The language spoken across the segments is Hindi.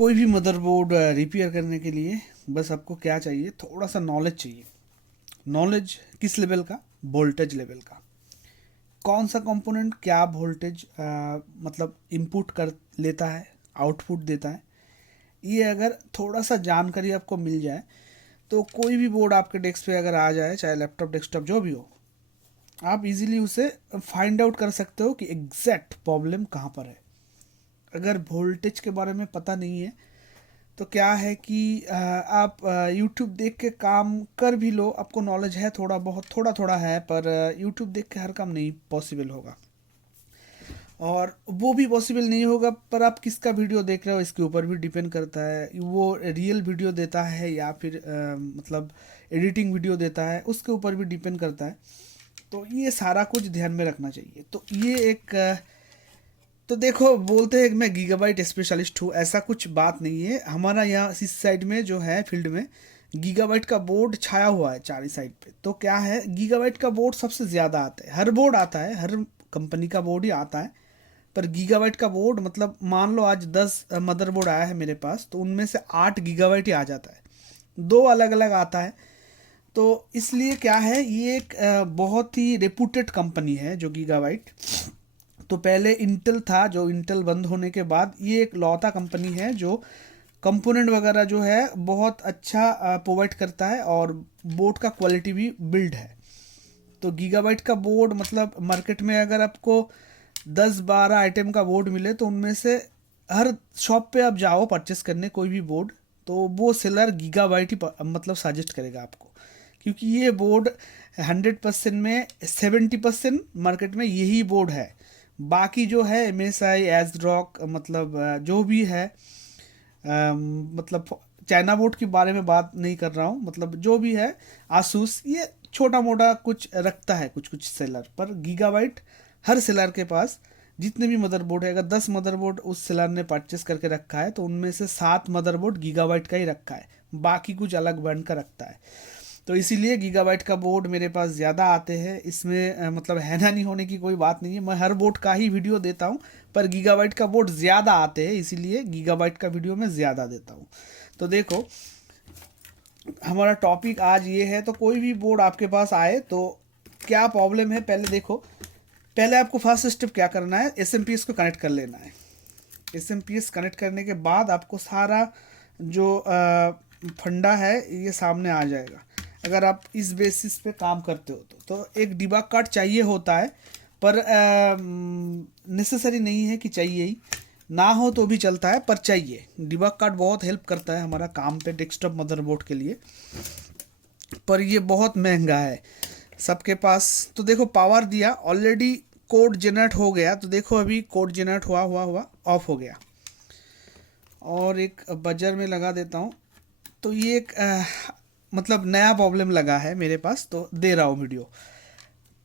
कोई भी मदरबोर्ड रिपेयर करने के लिए बस आपको क्या चाहिए, थोड़ा सा नॉलेज चाहिए। नॉलेज किस लेवल का? वोल्टेज लेवल का। कौन सा कंपोनेंट क्या वोल्टेज मतलब इनपुट कर लेता है, आउटपुट देता है, ये अगर थोड़ा सा जानकारी आपको मिल जाए तो कोई भी बोर्ड आपके डेस्क पे अगर आ जाए, चाहे लैपटॉप डेस्कटॉप जो भी हो, आप इजीली उसे फाइंड आउट कर सकते हो कि एग्जैक्ट प्रॉब्लम कहाँ पर है। अगर वोल्टेज के बारे में पता नहीं है तो क्या है कि आप यूट्यूब देख के काम कर भी लो, आपको नॉलेज है थोड़ा बहुत, थोड़ा थोड़ा है, पर यूट्यूब देख के हर काम नहीं पॉसिबल होगा। और वो भी पॉसिबल नहीं होगा, पर आप किसका वीडियो देख रहे हो इसके ऊपर भी डिपेंड करता है। वो रियल वीडियो देता है या फिर मतलब एडिटिंग वीडियो देता है, उसके ऊपर भी डिपेंड करता है। तो ये सारा कुछ ध्यान में रखना चाहिए। तो ये एक तो देखो, बोलते हैं कि मैं गीगाबाइट स्पेशलिस्ट हूँ, ऐसा कुछ बात नहीं है। हमारा यहाँ इस साइड में जो है फील्ड में गीगाबाइट का बोर्ड छाया हुआ है चारी साइड पे। तो क्या है, गीगाबाइट का बोर्ड सबसे ज़्यादा आता है, हर बोर्ड आता है, हर कंपनी का बोर्ड ही आता है। पर गीगाबाइट का बोर्ड मतलब मान लो आज 10 मदरबोर्ड आया है मेरे पास, तो उनमें से 8 गीगाबाइट ही आ जाता है, दो अलग अलग आता है। तो इसलिए क्या है, ये एक बहुत ही रेपुटेड कंपनी है जो गीगाबाइट। तो पहले इंटेल था, जो इंटेल बंद होने के बाद ये एक लौता कंपनी है जो कंपोनेंट वगैरह जो है बहुत अच्छा प्रोवाइड करता है, और बोर्ड का क्वालिटी भी बिल्ड है। तो गीगाबाइट का बोर्ड मतलब मार्केट में अगर आपको 10-12 आइटम का बोर्ड मिले तो उनमें से हर शॉप पे आप जाओ परचेस करने कोई भी बोर्ड, तो वो सेलर गीगाबाइट ही मतलब सजेस्ट करेगा आपको। क्योंकि ये बोर्ड 100% में 70% मार्केट में यही बोर्ड है। बाकी जो है एम एस आई, एजरॉक, मतलब जो भी है, मतलब चाइना बोर्ड के बारे में बात नहीं कर रहा हूँ, मतलब जो भी है आसूस, ये छोटा मोटा कुछ रखता है कुछ कुछ सेलर। पर गीगाबाइट हर सेलर के पास जितने भी मदरबोर्ड है, अगर 10 मदरबोर्ड उस सेलर ने परचेस करके रखा है तो उनमें से 7 मदरबोर्ड गीगाबाइट का ही रखा है, बाकी कुछ अलग ब्रांड का रखता है। तो इसीलिए गीगाबाइट का बोर्ड मेरे पास ज़्यादा आते हैं। इसमें मतलब हैरानी नहीं होने की कोई बात नहीं है, मैं हर बोर्ड का ही वीडियो देता हूँ, पर गीगाबाइट का बोर्ड ज़्यादा आते हैं, इसीलिए गीगाबाइट का वीडियो मैं ज़्यादा देता हूँ। तो देखो, हमारा टॉपिक आज ये है। तो कोई भी बोर्ड आपके पास आए तो क्या प्रॉब्लम है पहले देखो। पहले आपको फर्स्ट स्टेप क्या करना है, एस एम पी एस को कनेक्ट कर लेना है। S M P S connect करने के बाद आपको सारा जो फंडा है ये सामने आ जाएगा, अगर आप इस बेसिस पे काम करते हो तो एक डिबग कार्ड चाहिए होता है, पर नेसेसरी नहीं है कि चाहिए ही, ना हो तो भी चलता है, पर चाहिए। डिबग कार्ड बहुत हेल्प करता है हमारा काम पे डेस्कटॉप मदरबोर्ड के लिए, पर ये बहुत महंगा है सबके पास। तो देखो, पावर दिया, ऑलरेडी कोड जनरेट हो गया। तो देखो अभी कोड जनरेट हुआ हुआ हुआ ऑफ हो गया, और एक बजर में लगा देता हूँ। तो ये एक मतलब नया प्रॉब्लम लगा है मेरे पास, तो दे रहा हूँ वीडियो।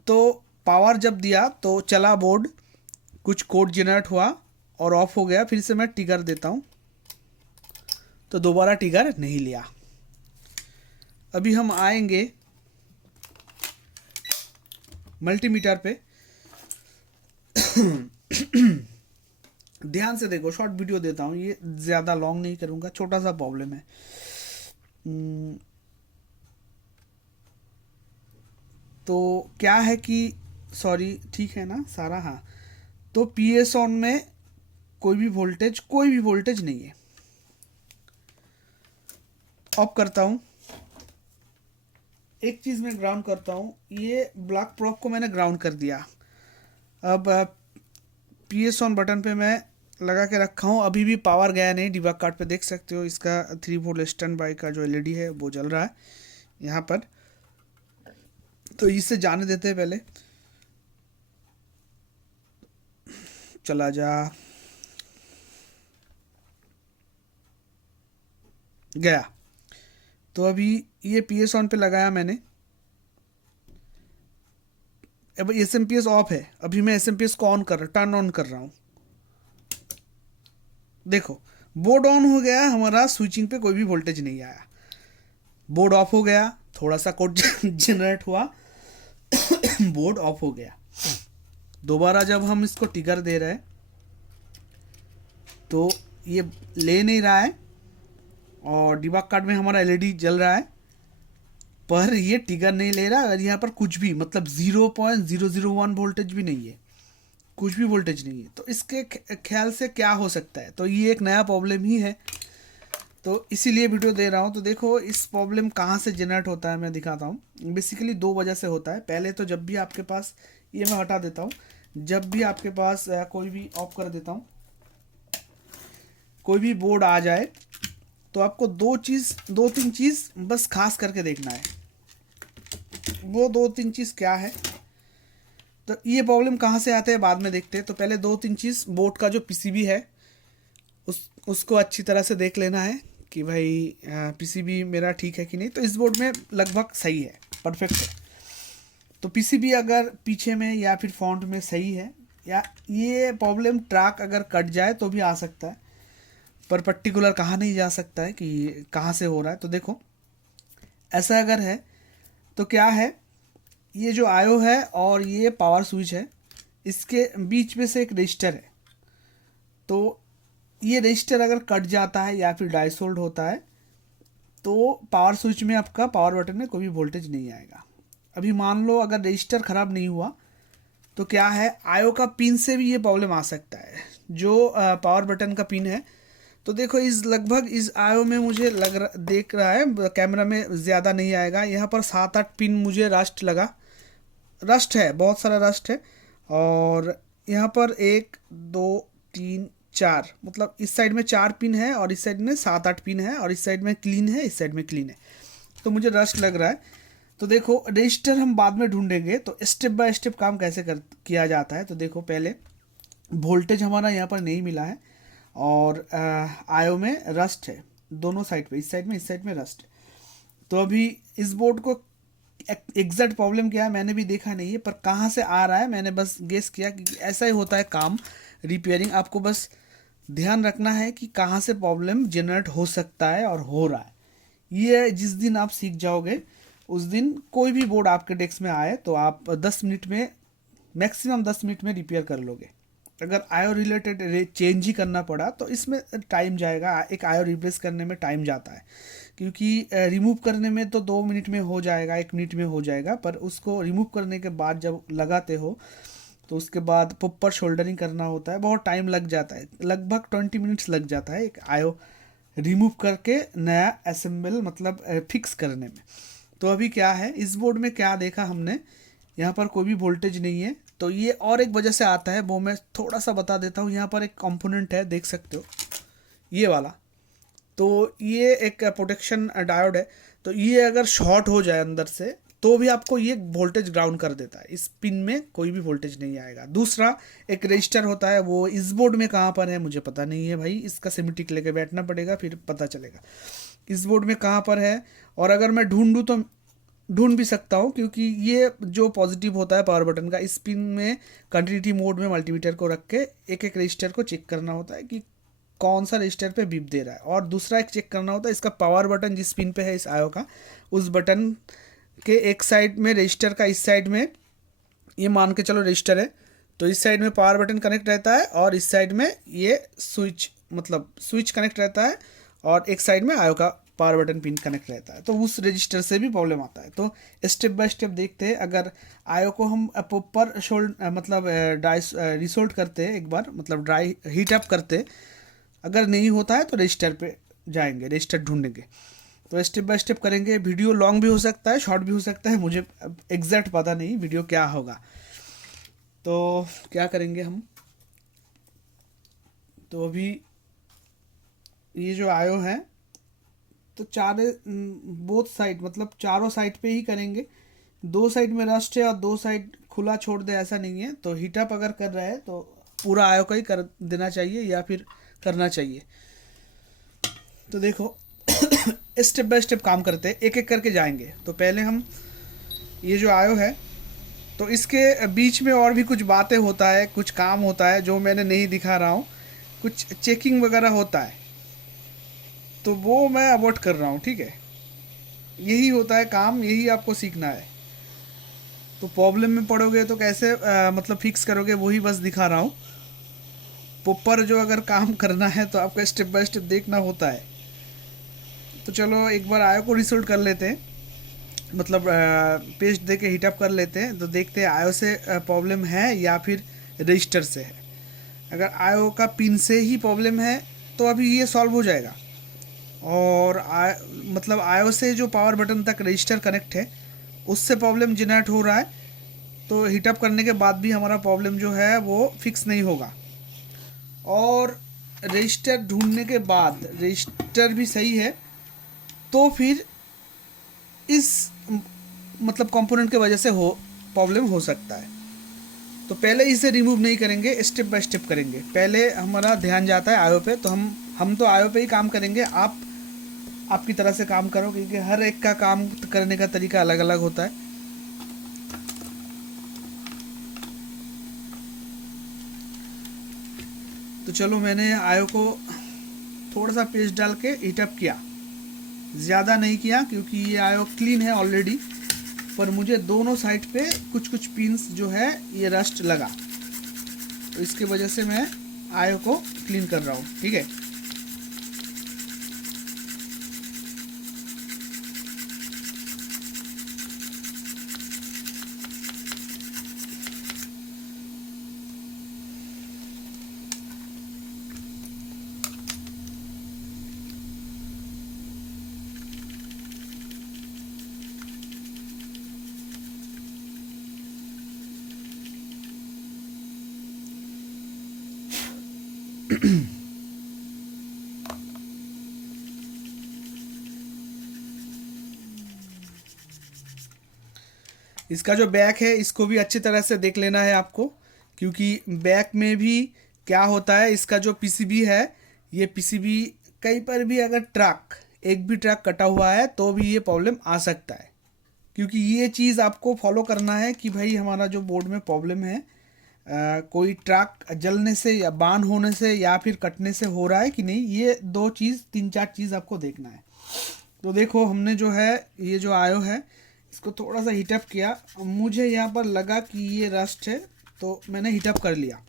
तो पावर जब दिया तो चला बोर्ड, कुछ कोड जनरेट हुआ और ऑफ हो गया। फिर से मैं टिगर देता हूँ तो दोबारा टिगर नहीं लिया। अभी हम आएंगे मल्टीमीटर पे। ध्यान से देखो, शॉर्ट वीडियो देता हूँ, ये ज़्यादा लॉन्ग नहीं करूँगा, छोटा सा प्रॉब्लम है। तो क्या है कि, सॉरी, ठीक है ना सारा? हाँ। तो पी एस ऑन में कोई भी वोल्टेज नहीं है। ऑफ करता हूँ, एक चीज़ मैं ग्राउंड करता हूँ, ये ब्लॉक प्रॉप को मैंने ग्राउंड कर दिया। अब पी एस ऑन बटन पे मैं लगा के रखा हूँ, अभी भी पावर गया नहीं। डिबग कार्ड पे देख सकते हो, इसका 3 वोल्ट स्टैंड बाई का जो एलईडी है वो जल रहा है यहाँ पर। तो इसे जाने देते हैं पहले। चला जा, गया। तो अभी ये पी एस ऑन पे लगाया मैंने, अब S M P S off है। अभी मैं एस एम पी एस को टर्न ऑन कर रहा हूँ। देखो, बोर्ड ऑन हो गया हमारा, स्विचिंग पे कोई भी वोल्टेज नहीं आया। बोर्ड ऑफ हो गया, थोड़ा सा कोड जनरेट हुआ, बोर्ड ऑफ हो गया। दोबारा जब हम इसको टिगर दे रहे हैं तो ये ले नहीं रहा है और डिबग कार्ड में हमारा एलईडी जल रहा है, पर ये ट्रिगर नहीं ले रहा। और यहाँ पर कुछ भी मतलब 0.001 वोल्टेज भी नहीं है, कुछ भी वोल्टेज नहीं है। तो इसके ख्याल से क्या हो सकता है, तो ये एक नया प्रॉब्लम ही है, तो इसीलिए वीडियो दे रहा हूँ। तो देखो इस प्रॉब्लम कहाँ से जनरेट होता है मैं दिखाता हूँ। बेसिकली दो वजह से होता है। पहले तो जब भी आपके पास, ये मैं हटा देता हूँ, जब भी आपके पास कोई भी ऑफ कर देता हूँ, कोई भी बोर्ड आ जाए तो आपको दो तीन चीज़ बस खास करके देखना है। वो दो तीन चीज़ क्या है, तो ये प्रॉब्लम कहाँ से आते हैं बाद में देखते हैं। तो पहले दो तीन चीज़, बोर्ड का जो पीसीबी है उसको अच्छी तरह से देख लेना है कि भाई पीसीबी मेरा ठीक है कि नहीं। तो इस बोर्ड में लगभग सही है, परफेक्ट है। तो पीसीबी अगर पीछे में या फिर फ्रंट में सही है, या ये प्रॉब्लम ट्रैक अगर कट जाए तो भी आ सकता है, पर पर्टिकुलर कहाँ नहीं जा सकता है कि कहाँ से हो रहा है। तो देखो ऐसा अगर है तो क्या है, ये जो आयो है और ये पावर स्विच है, इसके बीच में से एक रजिस्टर है। तो ये रजिस्टर अगर कट जाता है या फिर डाइसोल्ड होता है तो पावर स्विच में आपका पावर बटन में कोई भी वोल्टेज नहीं आएगा। अभी मान लो अगर रजिस्टर ख़राब नहीं हुआ तो क्या है, आयो का पिन से भी ये प्रॉब्लम आ सकता है, जो पावर बटन का पिन है। तो देखो लगभग इस आयो में मुझे देख रहा है कैमरा में ज़्यादा नहीं आएगा, यहाँ पर 7-8 पिन मुझे रस्ट लगा, रस्ट है, बहुत सारा रस्ट है। और यहाँ पर 1 2 3 4, मतलब इस साइड में 4 पिन है और इस साइड में 7-8 पिन है, और इस साइड में क्लीन है, इस साइड में क्लीन है, तो मुझे रस्ट लग रहा है। तो देखो रजिस्टर हम बाद में ढूंढेंगे। तो स्टेप बाय स्टेप काम कैसे किया जाता है। तो देखो पहले वोल्टेज हमारा यहाँ पर नहीं मिला है और आयो में रस्ट है दोनों साइड पे, इस साइड में रस्ट है। तो अभी इस बोर्ड को एग्जैक्ट प्रॉब्लम क्या है मैंने भी देखा नहीं है, पर कहाँ से आ रहा है मैंने बस गेस किया कि ऐसा ही होता है काम रिपेयरिंग। आपको बस ध्यान रखना है कि कहाँ से प्रॉब्लम जनरेट हो सकता है और हो रहा है। ये जिस दिन आप सीख जाओगे उस दिन कोई भी बोर्ड आपके डेस्क में आए तो आप 10 मिनट में, मैक्सिमम 10 मिनट में रिपेयर कर लोगे। अगर आयो रिलेटेड चेंज ही करना पड़ा तो इसमें टाइम जाएगा, एक आयो रिप्लेस करने में टाइम जाता है, क्योंकि रिमूव करने में तो 2 मिनट में हो जाएगा, 1 मिनट में हो जाएगा, पर उसको रिमूव करने के बाद जब लगाते हो तो उसके बाद प्रॉपर शोल्डरिंग करना होता है, बहुत टाइम लग जाता है, लगभग 20 मिनट्स लग जाता है एक आयो रिमूव करके नया असेंबल मतलब फिक्स करने में। तो अभी क्या है, इस बोर्ड में क्या देखा हमने, यहाँ पर कोई भी वोल्टेज नहीं है। तो ये और एक वजह से आता है, वो मैं थोड़ा सा बता देता हूँ। यहाँ पर एक कंपोनेंट है, देख सकते हो ये वाला, तो ये एक प्रोटेक्शन डायोड है। तो ये अगर शॉर्ट हो जाए अंदर से तो भी आपको ये वोल्टेज ग्राउंड कर देता है, इस पिन में कोई भी वोल्टेज नहीं आएगा। दूसरा एक रजिस्टर होता है, वो इस बोर्ड में कहाँ पर है मुझे पता नहीं है भाई, इसका सिमेटिक लेके बैठना पड़ेगा फिर पता चलेगा इस बोर्ड में कहाँ पर है। और अगर मैं ढूंढूँ तो ढूंढ भी सकता हूँ, क्योंकि ये जो पॉजिटिव होता है पावर बटन का, इस पिन में कंटिन्यूटी मोड में मल्टीमीटर को रख के एक एक रजिस्टर को चेक करना होता है कि कौन सा रजिस्टर पे बीप दे रहा है। और दूसरा एक चेक करना होता है इसका पावर बटन जिस पिन पे है इस आयो का, उस बटन के एक साइड में रजिस्टर का, इस साइड में ये मान के चलो रजिस्टर है, तो इस साइड में पावर बटन कनेक्ट रहता है और इस साइड में ये स्विच मतलब स्विच कनेक्ट रहता है, और एक साइड में आयो का पावर बटन पिन कनेक्ट रहता है। तो उस रजिस्टर से भी प्रॉब्लम आता है। तो स्टेप बाय स्टेप देखते हैं। अगर आयो को हम प्रॉपर मतलब रिसोल्ट करते हैं एक बार, मतलब ड्राई हीट अप करते, अगर नहीं होता है तो रजिस्टर पे जाएंगे, रजिस्टर ढूंढेंगे। तो स्टेप बाय स्टेप करेंगे। वीडियो लॉन्ग भी हो सकता है, शॉर्ट भी हो सकता है, मुझे एग्जैक्ट पता नहीं वीडियो क्या होगा। तो क्या करेंगे हम, तो अभी ये जो आयो है तो बोथ साइड मतलब चारों साइड पे ही करेंगे। 2 साइड में रस्ट है और 2 साइड खुला छोड़ दे ऐसा नहीं है। तो हीटअप अगर कर रहा है तो पूरा आयो का ही कर देना चाहिए या फिर करना चाहिए। तो देखो स्टेप बाय स्टेप काम करते हैं, एक एक करके जाएंगे। तो पहले हम ये जो आयो है तो इसके बीच में और भी कुछ बातें होता है, कुछ काम होता है जो मैंने नहीं दिखा रहा हूँ, कुछ चेकिंग वगैरह होता है, तो वो मैं अवॉइड कर रहा हूँ, ठीक है। यही होता है काम, यही आपको सीखना है। तो प्रॉब्लम में पड़ोगे तो कैसे मतलब फिक्स करोगे वही बस दिखा रहा हूँ। प्रॉपर जो अगर काम करना है तो आपको स्टेप बाय स्टेप देखना होता है। तो चलो एक बार आयो को रिसोल्ट कर लेते हैं, मतलब पेस्ट दे के हीटअप कर लेते हैं, तो देखते हैं आयो से प्रॉब्लम है या फिर रजिस्टर से है। अगर आयो का पिन से ही प्रॉब्लम है तो अभी ये सॉल्व हो जाएगा। और मतलब आयो से जो पावर बटन तक रजिस्टर कनेक्ट है उससे प्रॉब्लम जनरेट हो रहा है, तो हीटअप करने के बाद भी हमारा प्रॉब्लम जो है वो फिक्स नहीं होगा। और रजिस्टर ढूंढने के बाद रजिस्टर भी सही है तो फिर इस मतलब कंपोनेंट के वजह से हो प्रॉब्लम हो सकता है। तो पहले इसे रिमूव नहीं करेंगे, स्टेप बाय स्टेप करेंगे। पहले हमारा ध्यान जाता है आयो पे, तो हम तो आयो पे ही काम करेंगे। आप आपकी तरह से काम करो, क्योंकि हर एक का काम करने का तरीका अलग अलग होता है। तो चलो मैंने आयो को थोड़ा सा पेस्ट डाल के हीटअप किया, ज़्यादा नहीं किया क्योंकि ये आयो क्लीन है ऑलरेडी, पर मुझे दोनों साइड पे कुछ कुछ पिंस जो है ये रस्ट लगा, तो इसके वजह से मैं आयो को क्लीन कर रहा हूँ। ठीक है, इसका जो बैक है इसको भी अच्छी तरह से देख लेना है आपको, क्योंकि बैक में भी क्या होता है, इसका जो पीसीबी है, ये पीसीबी कहीं पर भी अगर ट्रैक एक भी ट्रैक कटा हुआ है तो भी ये प्रॉब्लम आ सकता है। क्योंकि ये चीज़ आपको फॉलो करना है कि भाई हमारा जो बोर्ड में प्रॉब्लम है कोई ट्रैक जलने से या बार्न होने से या फिर कटने से हो रहा है कि नहीं, ये दो चीज़ 3-4 चीज़ आपको देखना है। तो देखो हमने जो है ये जो आयो है इसको थोड़ा सा हीटअप किया, मुझे यहाँ पर लगा कि ये रस्ट है तो मैंने हीटअप कर लिया।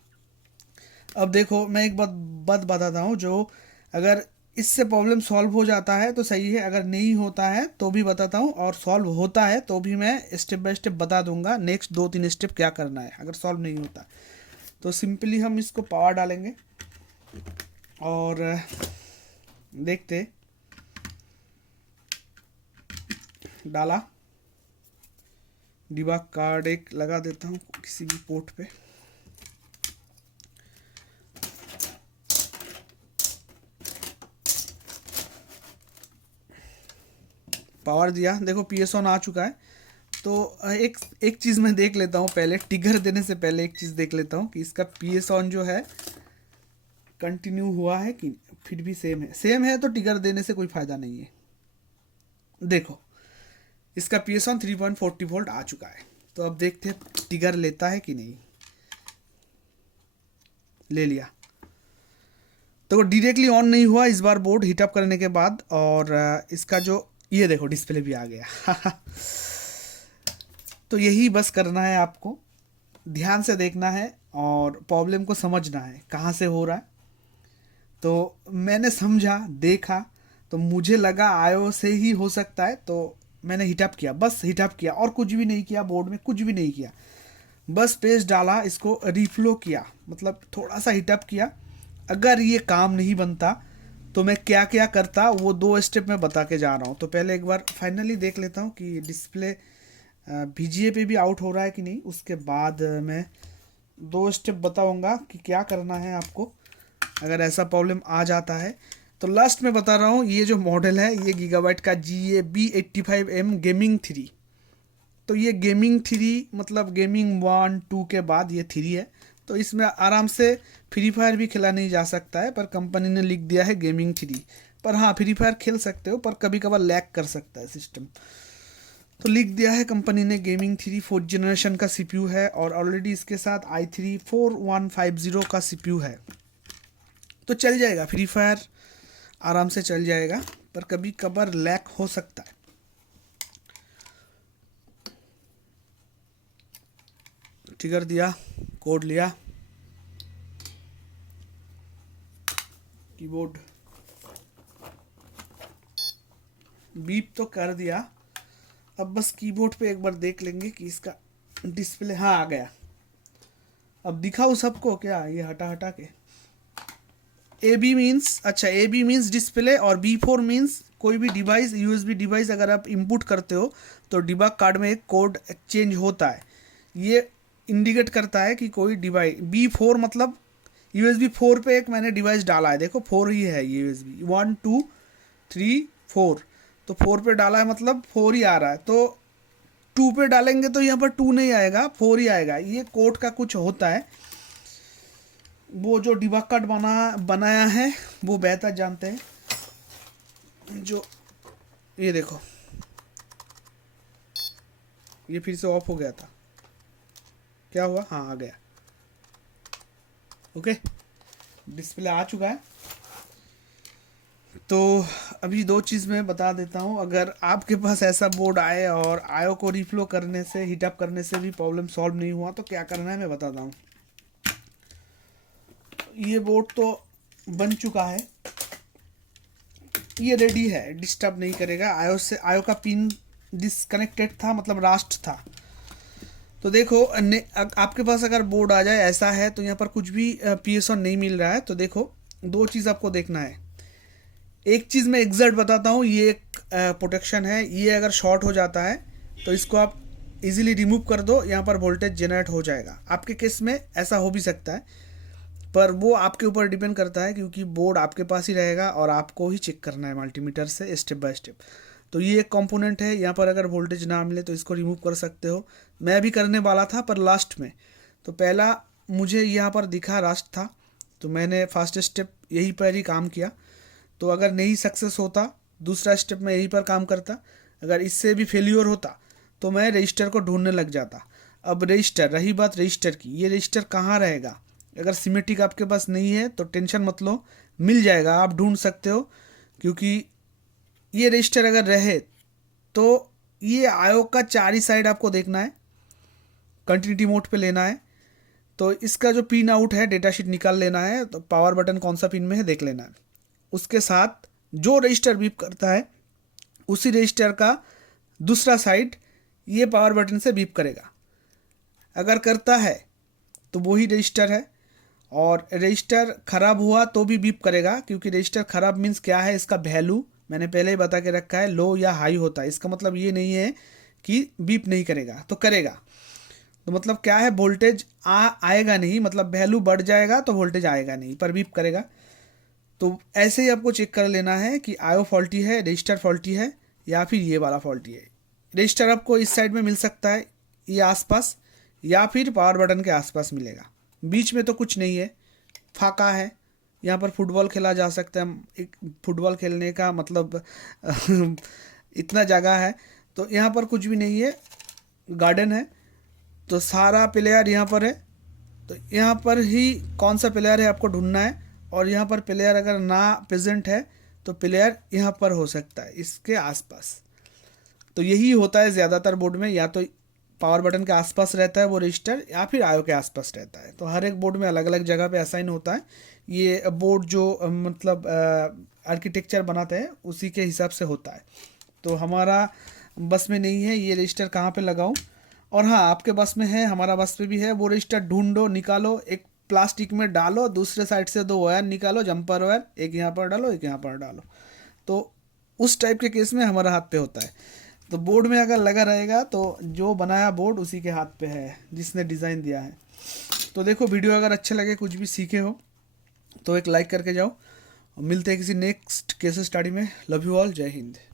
अब देखो मैं एक बात बताता हूँ, जो अगर इससे प्रॉब्लम सॉल्व हो जाता है तो सही है, अगर नहीं होता है तो भी बताता हूँ, और सॉल्व होता है तो भी मैं स्टेप बाय स्टेप बता दूंगा नेक्स्ट 2-3 स्टेप क्या करना है अगर सॉल्व नहीं होता। तो सिंपली हम इसको पावर डालेंगे और देखते, डाला, डिबा कार्ड एक लगा देता हूँ किसी भी पोर्ट पे। पावर दिया, देखो पीएस ऑन आ चुका है। तो एक एक चीज़ मैं देख लेता हूँ पहले, टिगर देने से पहले एक चीज़ देख लेता हूँ कि इसका पीएस ऑन जो है कंटिन्यू हुआ है कि फिर भी सेम है तो टिगर देने से कोई फ़ायदा नहीं है। देखो इसका पीएस ऑन 3.40 वोल्ट आ चुका है, तो अब देखते हैं टिगर लेता है कि नहीं। ले लिया, तो डायरेक्टली ऑन नहीं हुआ इस बार बोर्ड हीटअप करने के बाद, और इसका जो ये देखो डिस्प्ले भी आ गया तो यही बस करना है आपको, ध्यान से देखना है और प्रॉब्लम को समझना है कहाँ से हो रहा है। तो मैंने समझा, देखा, तो मुझे लगा आयो से ही हो सकता है, तो मैंने हीटअप किया, बस हीटअप किया और कुछ भी नहीं किया, बोर्ड में कुछ भी नहीं किया, बस पेस्ट डाला, इसको रिफ्लो किया, मतलब थोड़ा सा हीटअप किया। अगर ये काम नहीं बनता तो मैं क्या क्या करता वो 2 स्टेप में बता के जा रहा हूँ। तो पहले एक बार फाइनली देख लेता हूँ कि डिस्प्ले VGA पे भी आउट हो रहा है कि नहीं, उसके बाद मैं 2 स्टेप बताऊँगा कि क्या करना है आपको अगर ऐसा प्रॉब्लम आ जाता है। तो लास्ट में बता रहा हूँ, ये जो मॉडल है ये गीगाबाइट का GA B85M गेमिंग 3, तो ये गेमिंग 3 मतलब गेमिंग 1-2 के बाद ये 3 है, तो इसमें आराम से फ्री फायर भी खेला नहीं जा सकता है, पर कंपनी ने लिख दिया है गेमिंग 3। पर हाँ फ्री फायर खेल सकते हो, पर कभी कभार लैग कर सकता है सिस्टम, तो लिख दिया है कंपनी ने गेमिंग 3 4th जनरेशन का CPU है, और ऑलरेडी इसके साथ i3 4150 का CPU है, तो चल जाएगा फ्री फायर आराम से चल जाएगा, पर कभी कभार लैग हो सकता है। ट्रिगर दिया, कोड लिया, कीबोर्ड बीप तो कर दिया, अब बस कीबोर्ड पे एक बार देख लेंगे कि इसका डिस्प्ले, हाँ आ गया। अब दिखाऊँ सबको क्या, ये हटा हटा के। ए बी मीन्स, अच्छा ए बी मीन्स डिस्प्ले और बी फोर मीन्स कोई भी डिवाइस, यूएसबी डिवाइस अगर आप इंपुट करते हो तो डिबग कार्ड में एक कोड चेंज होता है, ये इंडिकेट करता है कि कोई डिवाइस। बी फोर मतलब यूएसबी फोर पे एक मैंने डिवाइस डाला है, देखो फोर ही है यूएसबी, 1 2 3 4, तो फोर पे डाला है मतलब फोर ही आ रहा है। तो टू पे डालेंगे तो यहाँ पर टू नहीं आएगा, फोर ही आएगा। ये कोड का कुछ होता है, वो जो डिबग कार्ड बनाया है वो बेहतर जानते हैं। जो ये देखो, ये फिर से ऑफ हो गया था, क्या हुआ, हाँ आ गया, ओके डिस्प्ले आ चुका है। तो अभी दो चीज़ मैं बता देता हूँ, अगर आपके पास ऐसा बोर्ड आए और आयो को रिफ्लो करने से, हीटअप करने से भी प्रॉब्लम सॉल्व नहीं हुआ तो क्या करना है मैं बताता हूँ। ये बोर्ड तो बन चुका है, ये रेडी है, डिस्टर्ब नहीं करेगा। आयो से, आयो का पिन डिसकनेक्टेड था, मतलब रास्ट था। तो देखो आपके पास अगर बोर्ड आ जाए ऐसा है तो यहाँ पर कुछ भी पीएसओ नहीं मिल रहा है, तो देखो दो चीज़ आपको देखना है। एक चीज़ मैं एग्जैक्ट बताता हूँ, ये एक प्रोटेक्शन है, ये अगर शॉर्ट हो जाता है तो इसको आप इजीली रिमूव कर दो, यहाँ पर वोल्टेज जनरेट हो जाएगा। आपके केस में ऐसा हो भी सकता है, पर वो आपके ऊपर डिपेंड करता है, क्योंकि बोर्ड आपके पास ही रहेगा और आपको ही चेक करना है मल्टीमीटर से स्टेप बाय स्टेप। तो ये एक कंपोनेंट है, यहाँ पर अगर वोल्टेज ना मिले तो इसको रिमूव कर सकते हो। मैं भी करने वाला था पर लास्ट में, तो पहला मुझे यहाँ पर दिखा रास्ट था, तो मैंने फर्स्ट स्टेप यही पर ही काम किया। तो अगर नहीं सक्सेस होता दूसरा स्टेप मैं यहीं पर काम करता, अगर इससे भी फेल्योर होता तो मैं रजिस्टर को ढूंढने लग जाता। अब रजिस्टर, रही बात रजिस्टर की, ये रजिस्टर कहाँ रहेगा, अगर सिमेट्रिक आपके पास नहीं है तो टेंशन मत लो, मिल जाएगा, आप ढूंढ सकते हो। क्योंकि ये रजिस्टर अगर रहे तो ये आयो का चार ही साइड आपको देखना है, कंटिन्यूटी मोड पे लेना है। तो इसका जो पिन आउट है डेटा शीट निकाल लेना है, तो पावर बटन कौन सा पिन में है देख लेना है। उसके साथ जो रजिस्टर बीप करता है उसी रजिस्टर का दूसरा साइड ये पावर बटन से बीप करेगा, अगर करता है तो वही रजिस्टर है। और रजिस्टर ख़राब हुआ तो भी बीप करेगा, क्योंकि रजिस्टर ख़राब मीन्स क्या है, इसका वैल्यू मैंने पहले ही बता के रखा है, लो या हाई होता है। इसका मतलब ये नहीं है कि बीप नहीं करेगा, तो करेगा। तो मतलब क्या है, वोल्टेज आएगा नहीं, मतलब वैल्यू बढ़ जाएगा तो वोल्टेज आएगा नहीं, पर बीप करेगा। तो ऐसे ही आपको चेक कर लेना है कि आयो फॉल्टी है, रजिस्टर फॉल्टी है, या फिर ये वाला फॉल्टी है। रजिस्टर आपको इस साइड में मिल सकता है, ये आसपास, या फिर पावर बटन के आसपास मिलेगा, बीच में तो कुछ नहीं है, फाका है। यहाँ पर फुटबॉल खेला जा सकता है, एक फुटबॉल खेलने का मतलब इतना जगह है, तो यहाँ पर कुछ भी नहीं है, गार्डन है, तो सारा प्लेयर यहाँ पर है। तो यहाँ पर ही कौन सा प्लेयर है आपको ढूंढना है, और यहाँ पर प्लेयर अगर ना प्रेजेंट है तो प्लेयर यहाँ पर हो सकता है इसके आसपास। तो यही होता है ज़्यादातर बोर्ड में, या तो पावर बटन के आसपास रहता है वो रजिस्टर, या फिर आयो के आसपास रहता है। तो हर एक बोर्ड में अलग अलग जगह पे असाइन होता है। ये बोर्ड जो मतलब आर्किटेक्चर बनाते हैं उसी के हिसाब से होता है। तो हमारा बस में नहीं है ये रजिस्टर कहाँ पे लगाऊं, और हाँ आपके बस में है, हमारा बस पे भी है। वो रजिस्टर ढूंढो, निकालो, एक प्लास्टिक में डालो, दूसरे साइड से दो वायर निकालो, जंपर वायर, एक यहाँ पर डालो एक यहाँ पर डालो। तो उस टाइप के केस में हमारा हाथ पे होता है। तो बोर्ड में अगर लगा रहेगा तो जो बनाया बोर्ड उसी के हाथ पे है, जिसने डिज़ाइन दिया है। तो देखो वीडियो अगर अच्छे लगे, कुछ भी सीखे हो तो एक लाइक करके जाओ। मिलते हैं किसी नेक्स्ट केस स्टडी में। लव यू ऑल, जय हिंद।